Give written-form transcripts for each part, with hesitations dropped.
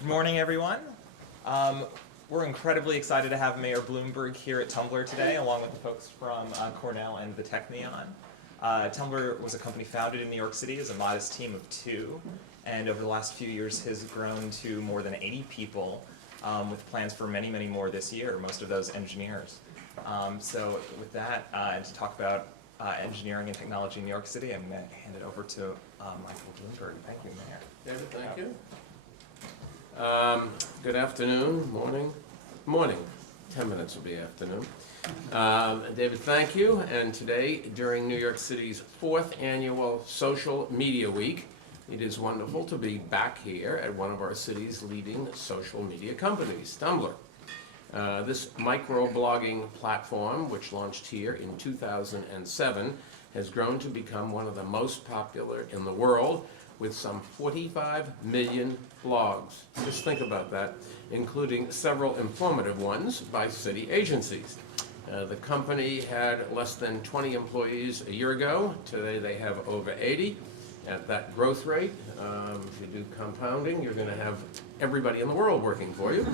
Good morning, everyone. We're incredibly excited to have Mayor Bloomberg here at Tumblr today, along with the folks from Cornell and the Technion. Tumblr was a company founded in New York City as a modest team of 2, and over the last few years has grown to more than 80 people, with plans for many, many more this year, most of those engineers. So with that, and to talk about engineering and technology in New York City, I'm going to hand it over to Michael Bloomberg. Thank you, Mayor. David, thank you. Good afternoon, morning, 10 minutes will be afternoon. David, thank you. And today, during New York City's 4th annual Social Media Week, it is wonderful to be back here at one of our city's leading social media companies, Tumblr. This microblogging platform, which launched here in 2007, has grown to become one of the most popular in the world, with some 45 million blogs. Just think about that, including several informative ones by city agencies. The company had less than 20 employees a year ago. Today they have over 80. At that growth rate, if you do compounding, you're going to have everybody in the world working for you.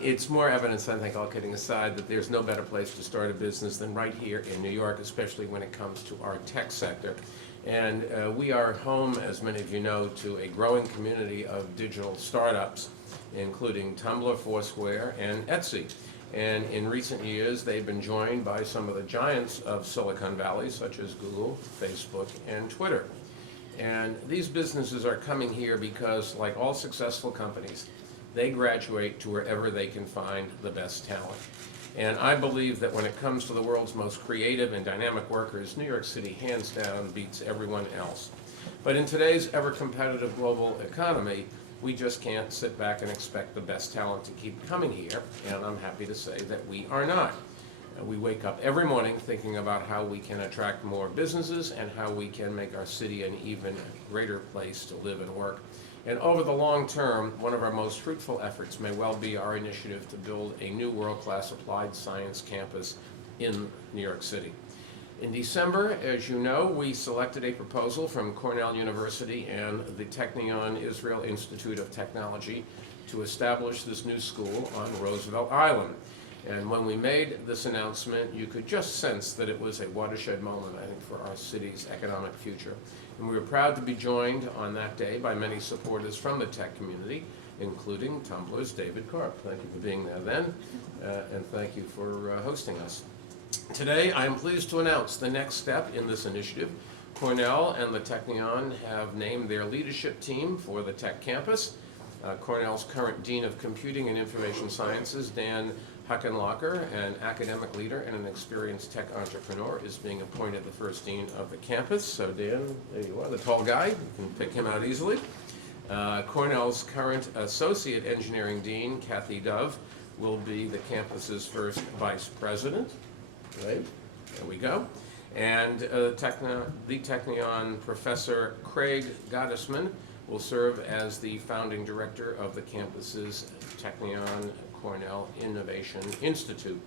It's more evidence, I think, all kidding aside, that there's no better place to start a business than right here in New York, especially when it comes to our tech sector. And we are home, as many of you know, to a growing community of digital startups, including Tumblr, Foursquare, and Etsy. And in recent years, they've been joined by some of the giants of Silicon Valley, such as Google, Facebook, and Twitter. And these businesses are coming here because, like all successful companies, they graduate to wherever they can find the best talent. And I believe that when it comes to the world's most creative and dynamic workers, New York City hands down beats everyone else. But in today's ever-competitive global economy, we just can't sit back and expect the best talent to keep coming here, and I'm happy to say that we are not. We wake up every morning thinking about how we can attract more businesses and how we can make our city an even greater place to live and work. And over the long term, one of our most fruitful efforts may well be our initiative to build a new world-class applied science campus in New York City. In December, as you know, we selected a proposal from Cornell University and the Technion Israel Institute of Technology to establish this new school on Roosevelt Island. And when we made this announcement, you could just sense that it was a watershed moment, I think, for our city's economic future. And we were proud to be joined on that day by many supporters from the tech community, including Tumblr's David Karp. Thank you for being there then, and thank you for hosting us. Today, I am pleased to announce the next step in this initiative. Cornell and the Technion have named their leadership team for the tech campus. Cornell's current Dean of Computing and Information Sciences, Dan Huckenlocker, an academic leader and an experienced tech entrepreneur, is being appointed the first dean of the campus. So Dan, there you are, the tall guy. You can pick him out easily. Cornell's current associate engineering dean, Kathy Dove, will be the campus's first vice president. Right, there we go. And the Technion professor Craig Gottesman will serve as the founding director of the campus's Technion Cornell Innovation Institute.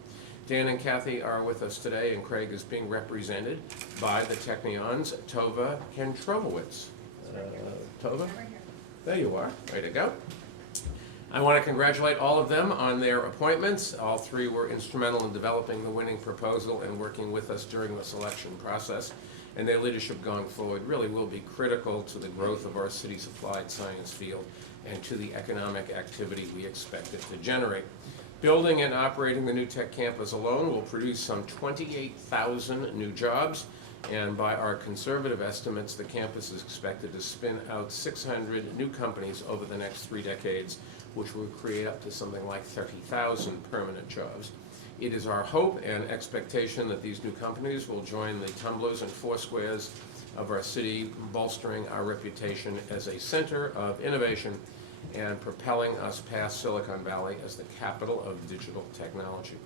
Dan and Kathy are with us today, and Craig is being represented by the Technion's Tova Kentrowowitz. Tova? There you are. Way to go. I want to congratulate all of them on their appointments. All 3 were instrumental in developing the winning proposal and working with us during the selection process. And their leadership going forward really will be critical to the growth of our city's applied science field and to the economic activity we expect it to generate. Building and operating the new tech campus alone will produce some 28,000 new jobs, and by our conservative estimates, the campus is expected to spin out 600 new companies over the next 3 decades, which will create up to something like 30,000 permanent jobs. It is our hope and expectation that these new companies will join the Tumblrs and Foursquares of our city, bolstering our reputation as a center of innovation and propelling us past Silicon Valley as the capital of digital technology.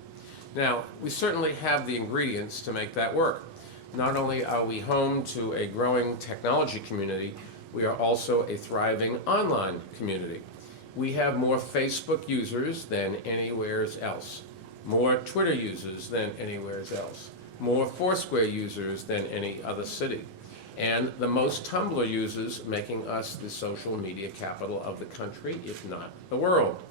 Now, we certainly have the ingredients to make that work. Not only are we home to a growing technology community, we are also a thriving online community. We have more Facebook users than anywhere else, more Twitter users than anywhere else, more Foursquare users than any other city. and the most Tumblr users, making us the social media capital of the country, if not the world.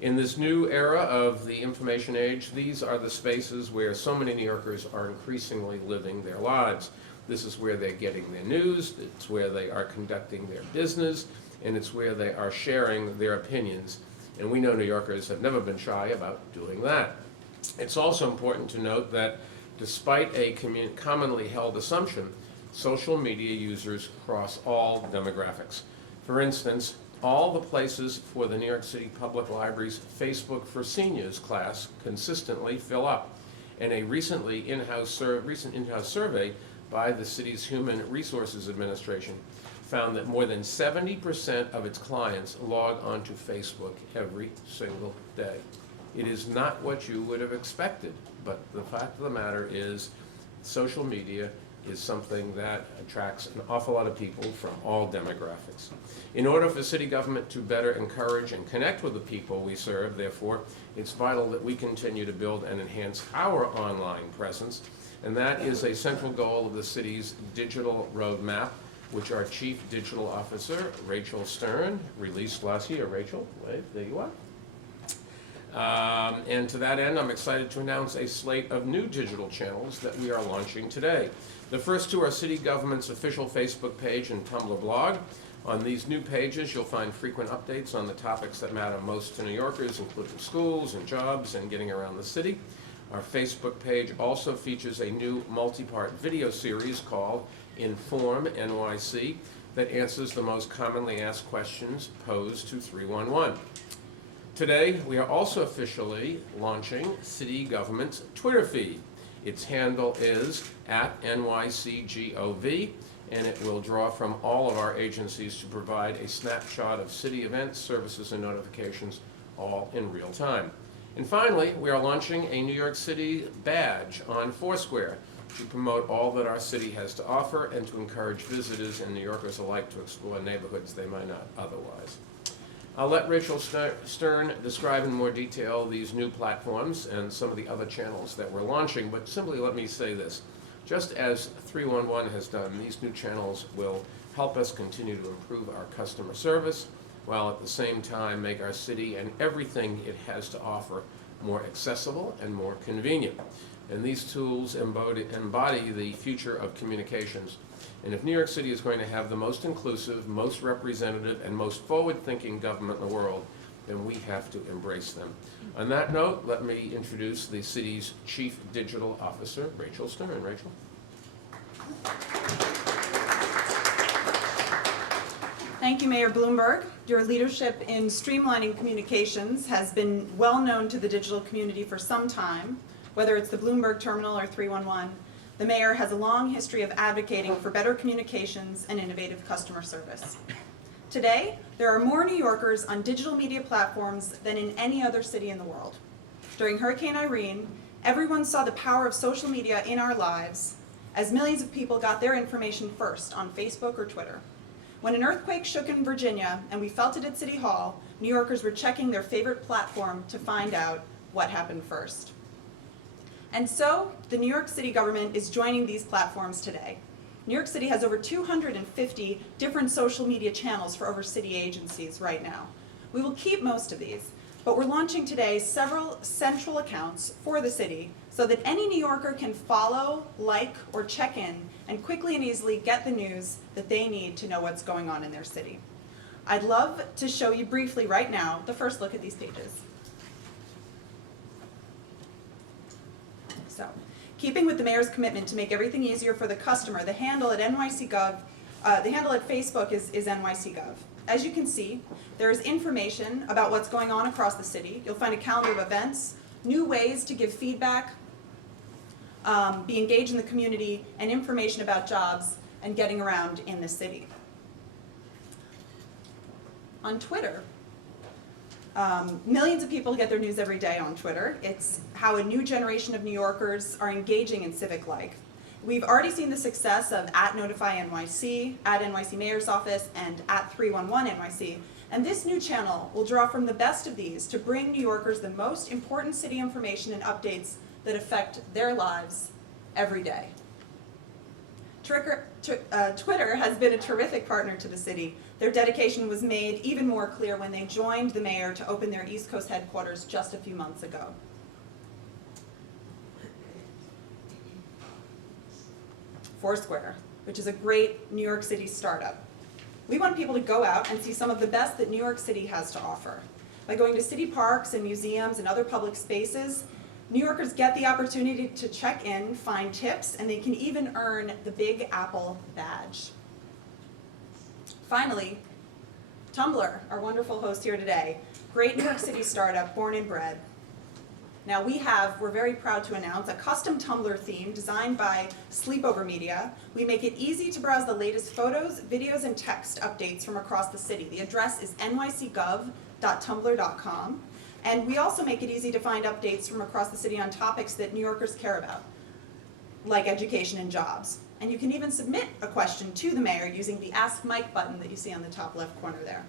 In this new era of the information age, these are the spaces where so many New Yorkers are increasingly living their lives. This is where they're getting their news, it's where they are conducting their business, and it's where they are sharing their opinions. And we know New Yorkers have never been shy about doing that. It's also important to note that despite a commonly held assumption, social media users cross all demographics. For instance, all the places for the New York City Public Library's Facebook for Seniors class consistently fill up. And a recent in-house survey by the city's Human Resources Administration found that more than 70% of its clients log onto Facebook every single day. It is not what you would have expected, but the fact of the matter is social media is something that attracts an awful lot of people from all demographics. In order for city government to better encourage and connect with the people we serve, therefore, it's vital that we continue to build and enhance our online presence, and that is a central goal of the city's digital roadmap, which our Chief Digital Officer, Rachel Stern, released last year. Rachel, wave, there you are. And to that end, I'm excited to announce a slate of new digital channels that we are launching today. The first two are city government's official Facebook page and Tumblr blog. On these new pages, you'll find frequent updates on the topics that matter most to New Yorkers, including schools and jobs and getting around the city. Our Facebook page also features a new multi-part video series called Inform NYC that answers the most commonly asked questions posed to 311. Today, we are also officially launching city government's Twitter feed. Its handle is @NYCGOV, and it will draw from all of our agencies to provide a snapshot of city events, services, and notifications, all in real time. And finally, we are launching a New York City badge on Foursquare to promote all that our city has to offer and to encourage visitors and New Yorkers alike to explore neighborhoods they might not otherwise. I'll let Rachel Stern describe in more detail these new platforms and some of the other channels that we're launching, but simply let me say this. Just as 311 has done, these new channels will help us continue to improve our customer service, while at the same time make our city and everything it has to offer more accessible and more convenient. And these tools embody the future of communications. And if New York City is going to have the most inclusive, most representative, and most forward-thinking government in the world, then we have to embrace them. On that note, let me introduce the city's Chief Digital Officer, Rachel Stern. Rachel. Thank you, Mayor Bloomberg. Your leadership in streamlining communications has been well known to the digital community for some time. Whether it's the Bloomberg terminal or 311, the mayor has a long history of advocating for better communications and innovative customer service. Today, there are more New Yorkers on digital media platforms than in any other city in the world. During Hurricane Irene, everyone saw the power of social media in our lives as millions of people got their information first on Facebook or Twitter. When an earthquake shook in Virginia and we felt it at City Hall, New Yorkers were checking their favorite platform to find out what happened first. And so, the New York City government is joining these platforms today. New York City has over 250 different social media channels for over city agencies right now. We will keep most of these, but we're launching today several central accounts for the city so that any New Yorker can follow, like, or check in and quickly and easily get the news that they need to know what's going on in their city. I'd love to show you briefly right now the first look at these pages. So, keeping with the mayor's commitment to make everything easier for the customer, the handle at NYCGov, the handle at Facebook is NYCGov. As you can see, there is information about what's going on across the city. You'll find a calendar of events, new ways to give feedback, be engaged in the community, and information about jobs and getting around in the city. On Twitter, millions of people get their news every day on Twitter. It's how a new generation of New Yorkers are engaging in civic life. We've already seen the success of @NotifyNYC, @NYC Mayor's Office, and @311NYC. And this new channel will draw from the best of these to bring New Yorkers the most important city information and updates that affect their lives every day. Twitter has been a terrific partner to the city. Their dedication was made even more clear when they joined the mayor to open their East Coast headquarters just a few months ago. Foursquare, which is a great New York City startup. We want people to go out and see some of the best that New York City has to offer. By going to city parks and museums and other public spaces, New Yorkers get the opportunity to check in, find tips, and they can even earn the Big Apple badge. Finally, Tumblr, our wonderful host here today, great New York City startup, born and bred. Now we're very proud to announce a custom Tumblr theme designed by Sleepover Media. We make it easy to browse the latest photos, videos, and text updates from across the city. The address is nycgov.tumblr.com. And we also make it easy to find updates from across the city on topics that New Yorkers care about, like education and jobs. And you can even submit a question to the mayor using the Ask Mike button that you see on the top left corner there.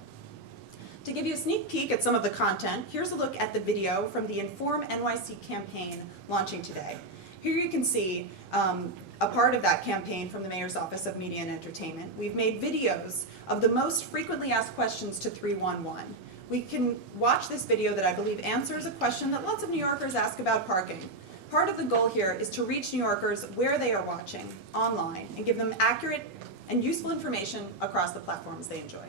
To give you a sneak peek at some of the content, here's a look at the video from the Inform NYC campaign launching today. Here you can see a part of that campaign from the Mayor's Office of Media and Entertainment. We've made videos of the most frequently asked questions to 311. We can watch this video that I believe answers a question that lots of New Yorkers ask about parking. Part of the goal here is to reach New Yorkers where they are watching online and give them accurate and useful information across the platforms they enjoy.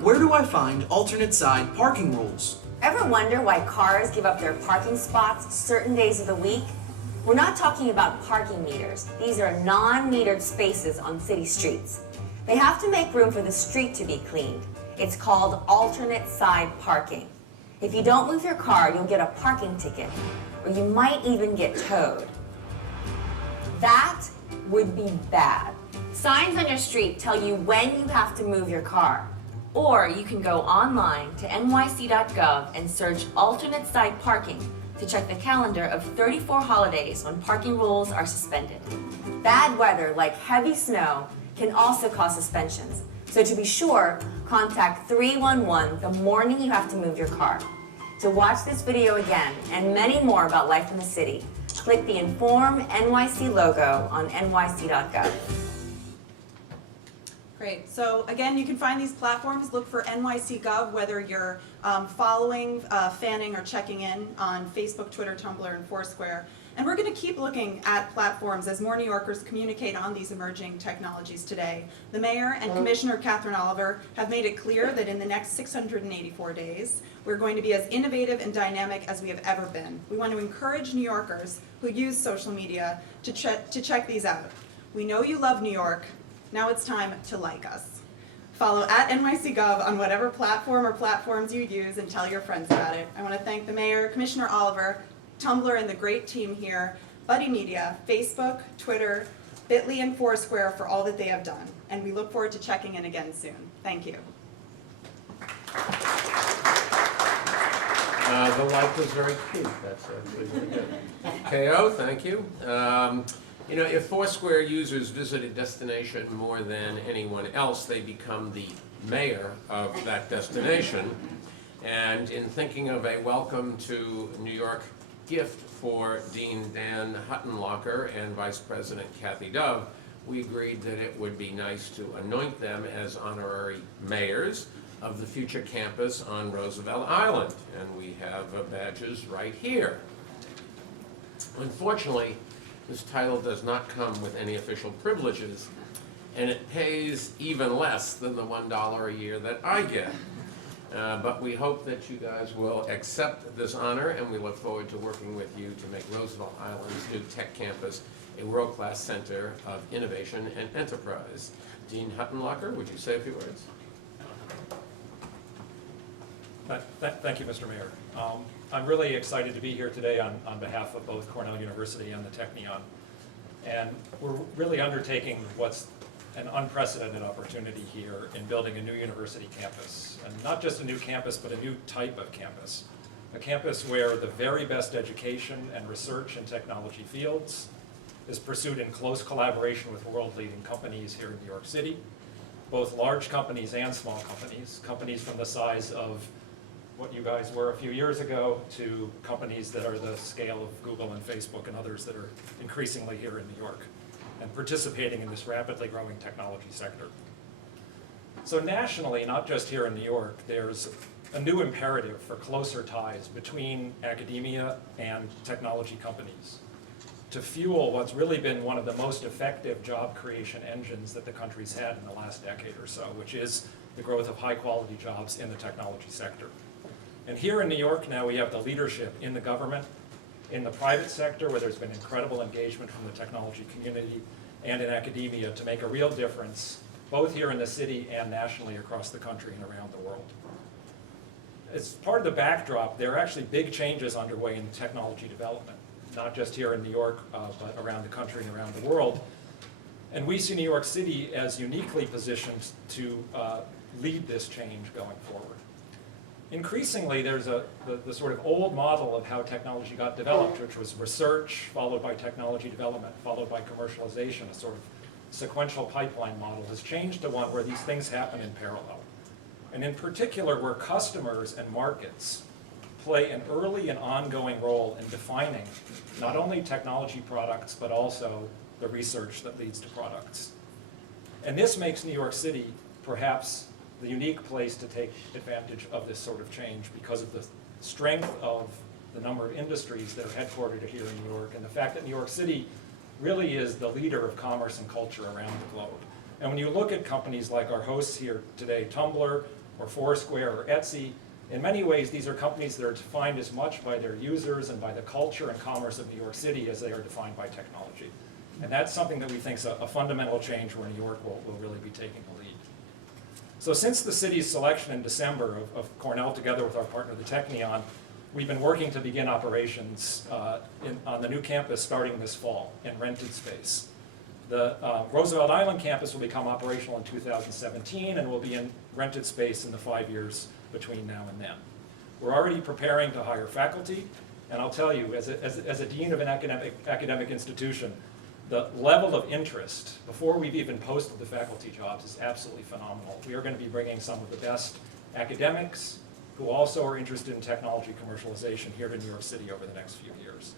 Where do I find alternate side parking rules? Ever wonder why cars give up their parking spots certain days of the week? We're not talking about parking meters. These are non-metered spaces on city streets. They have to make room for the street to be cleaned. It's called alternate side parking. If you don't move your car, you'll get a parking ticket, or you might even get towed. That would be bad. Signs on your street tell you when you have to move your car. Or you can go online to nyc.gov and search alternate side parking to check the calendar of 34 holidays when parking rules are suspended. Bad weather, like heavy snow, can also cause suspensions. So to be sure, contact 311 the morning you have to move your car. To watch this video again and many more about life in the city, click the Inform NYC logo on nyc.gov. Great. So again, you can find these platforms. Look for NYC Gov, whether you're following, fanning, or checking in on Facebook, Twitter, Tumblr, and Foursquare. And we're going to keep looking at platforms as more New Yorkers communicate on these emerging technologies today. The Mayor and Commissioner Catherine Oliver have made it clear that in the next 684 days, we're going to be as innovative and dynamic as we have ever been. We want to encourage New Yorkers who use social media to check these out. We know you love New York. Now it's time to like us. Follow at NYCGov on whatever platform or platforms you use and tell your friends about it. I want to thank the Mayor, Commissioner Oliver, Tumblr, and the great team here, Buddy Media, Facebook, Twitter, Bitly, and Foursquare for all that they have done. And we look forward to checking in again soon. Thank you. The light was very cute. That's actually really good. KO, thank you. You know, if Foursquare users visit a destination more than anyone else, they become the mayor of that destination. And in thinking of a welcome to New York gift for Dean Dan Huttenlocker and Vice President Kathy Dove, we agreed that it would be nice to anoint them as honorary mayors of the future campus on Roosevelt Island. And we have badges right here. Unfortunately, this title does not come with any official privileges, and it pays even less than the $1 a year that I get. But we hope that you guys will accept this honor, and we look forward to working with you to make Roosevelt Island's new tech campus a world-class center of innovation and enterprise. Dean Huttenlocker, would you say a few words? Thank you, Mr. Mayor. I'm really excited to be here today on behalf of both Cornell University and the Technion. And we're really undertaking what's an unprecedented opportunity here in building a new university campus. And not just a new campus, but a new type of campus. A campus where the very best education and research in technology fields is pursued in close collaboration with world-leading companies here in New York City, both large companies and small companies, companies from the size of what you guys were a few years ago to companies that are the scale of Google and Facebook and others that are increasingly here in New York and participating in this rapidly growing technology sector. So nationally, not just here in New York, there's a new imperative for closer ties between academia and technology companies to fuel what's really been one of the most effective job creation engines that the country's had in the last decade or so, which is the growth of high-quality jobs in the technology sector. And here in New York now, we have the leadership in the government, in the private sector, where there's been incredible engagement from the technology community, and in academia to make a real difference, both here in the city and nationally across the country and around the world. As part of the backdrop, there are actually big changes underway in technology development, not just here in New York, but around the country and around the world. And we see New York City as uniquely positioned to lead this change going forward. Increasingly, there's the sort of old model of how technology got developed, which was research, followed by technology development, followed by commercialization, a sort of sequential pipeline model, has changed to one where these things happen in parallel. And in particular, where customers and markets play an early and ongoing role in defining not only technology products, but also the research that leads to products. And this makes New York City perhaps the unique place to take advantage of this sort of change because of the strength of the number of industries that are headquartered here in New York and the fact that New York City really is the leader of commerce and culture around the globe. And when you look at companies like our hosts here today, Tumblr or Foursquare or Etsy, in many ways these are companies that are defined as much by their users and by the culture and commerce of New York City as they are defined by technology. And that's something that we think is a fundamental change where New York will really be taking the lead. So since the city's selection in December of Cornell together with our partner, the Technion, we've been working to begin operations on the new campus starting this fall in rented space. The Roosevelt Island campus will become operational in 2017 and will be in rented space in the 5 years between now and then. We're already preparing to hire faculty, and I'll tell you, as a dean of an academic institution, the level of interest before we've even posted the faculty jobs is absolutely phenomenal. We are going to be bringing some of the best academics who also are interested in technology commercialization here to New York City over the next few years.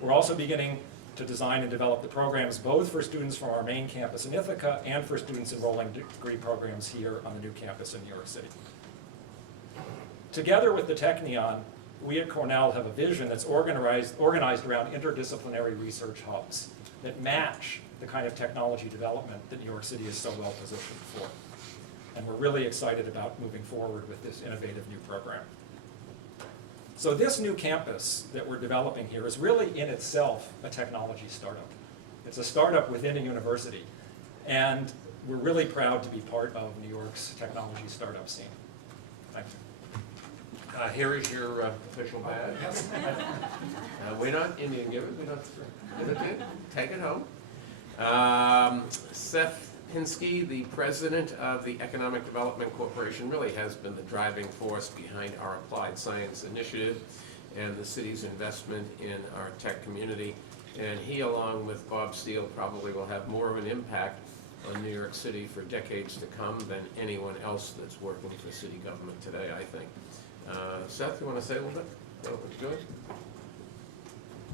We're also beginning to design and develop the programs both for students from our main campus in Ithaca and for students enrolling degree programs here on the new campus in New York City. Together with the Technion, we at Cornell have a vision that's organized around interdisciplinary research hubs that match the kind of technology development that New York City is so well positioned for. And we're really excited about moving forward with this innovative new program. So this new campus that we're developing here is really in itself a technology startup. It's a startup within a university. And we're really proud to be part of New York's technology startup scene. Thank you. Here is your official badge. Yes. We're not Indian givers. We don't give it to you. Take it home. Seth Pinsky, the president of the Economic Development Corporation, really has been the driving force behind our applied science initiative and the city's investment in our tech community. And he, along with Bob Steele, probably will have more of an impact on New York City for decades to come than anyone else that's working for city government today, I think. Seth, you want to say a little bit? Good.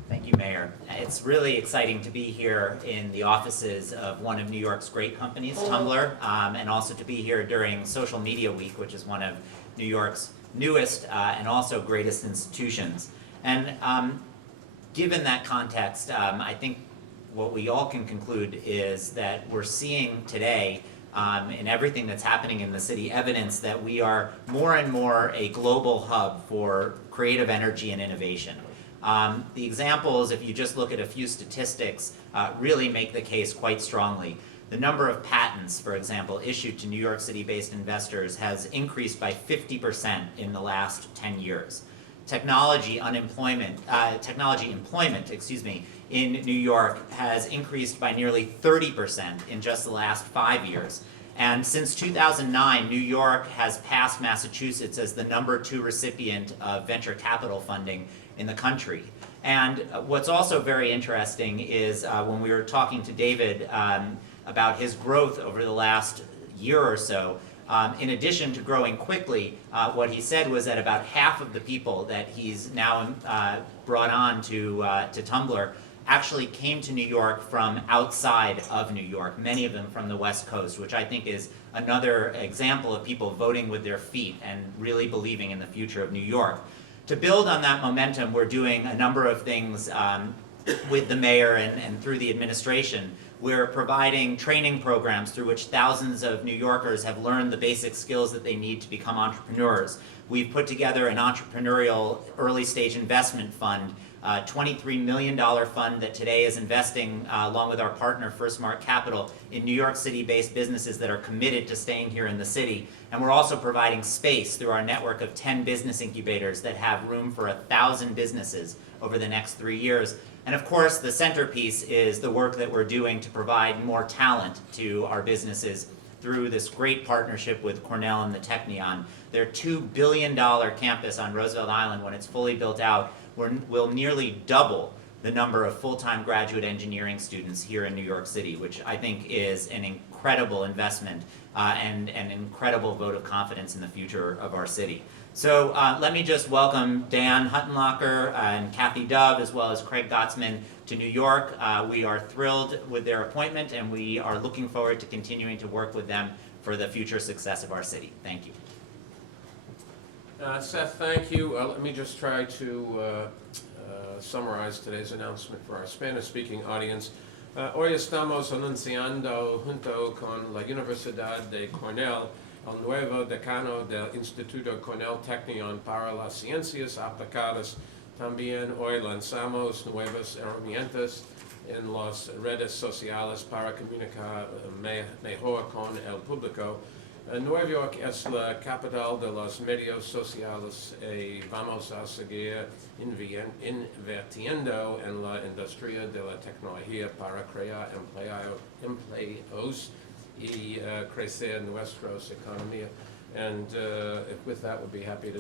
Thank you, Mayor. It's really exciting to be here in the offices of one of New York's great companies, Tumblr, and also to be here during Social Media Week, which is one of New York's newest and also greatest institutions. And given that context, I think what we all can conclude is that we're seeing today in everything that's happening in the city, evidence that we are more and more a global hub for creative energy and innovation. The examples, if you just look at a few statistics, really make the case quite strongly. The number of patents, for example, issued to New York City-based investors has increased by 50% in the last 10 years. Technology employment, in New York has increased by nearly 30% in just the last 5 years. And since 2009, New York has passed Massachusetts as the #2 recipient of venture capital funding in the country. And what's also very interesting is when we were talking to David about his growth over the last year or so, In addition to growing quickly, what he said was that about half of the people that he's now brought on to Tumblr actually came to New York from outside of New York, many of them from the West Coast, which I think is another example of people voting with their feet and really believing in the future of New York. To build on that momentum, we're doing a number of things with the mayor and through the administration. We're providing training programs through which thousands of New Yorkers have learned the basic skills that they need to become entrepreneurs. We've put together an entrepreneurial early stage investment fund, a $23 million fund that today is investing, along with our partner FirstMark Capital, in New York City-based businesses that are committed to staying here in the city. And we're also providing space through our network of 10 business incubators that have room for 1,000 businesses over the next 3 years. And of course, the centerpiece is the work that we're doing to provide more talent to our businesses through this great partnership with Cornell and the Technion. Their $2 billion campus on Roosevelt Island, when it's fully built out, will nearly double the number of full-time graduate engineering students here in New York City, which I think is an incredible investment and an incredible vote of confidence in the future of our city. So let me just welcome Dan Huttenlocher and Kathy Dove, as well as Craig Gottsman, to New York. We are thrilled with their appointment, and we are looking forward to continuing to work with them for the future success of our city. Thank you. Seth, thank you. Let me just try to summarize today's announcement for our Spanish-speaking audience. Hoy estamos anunciando junto con la Universidad de Cornell el nuevo decano del Instituto Cornell Technion para las Ciencias Aplicadas. También hoy lanzamos nuevas herramientas en las redes sociales para comunicar mejor con el público. Nueva York es la capital de los medios sociales y vamos a seguir invirtiendo en la industria de la tecnología para crear empleos y crecer nuestras economías. And with that, we'd be happy to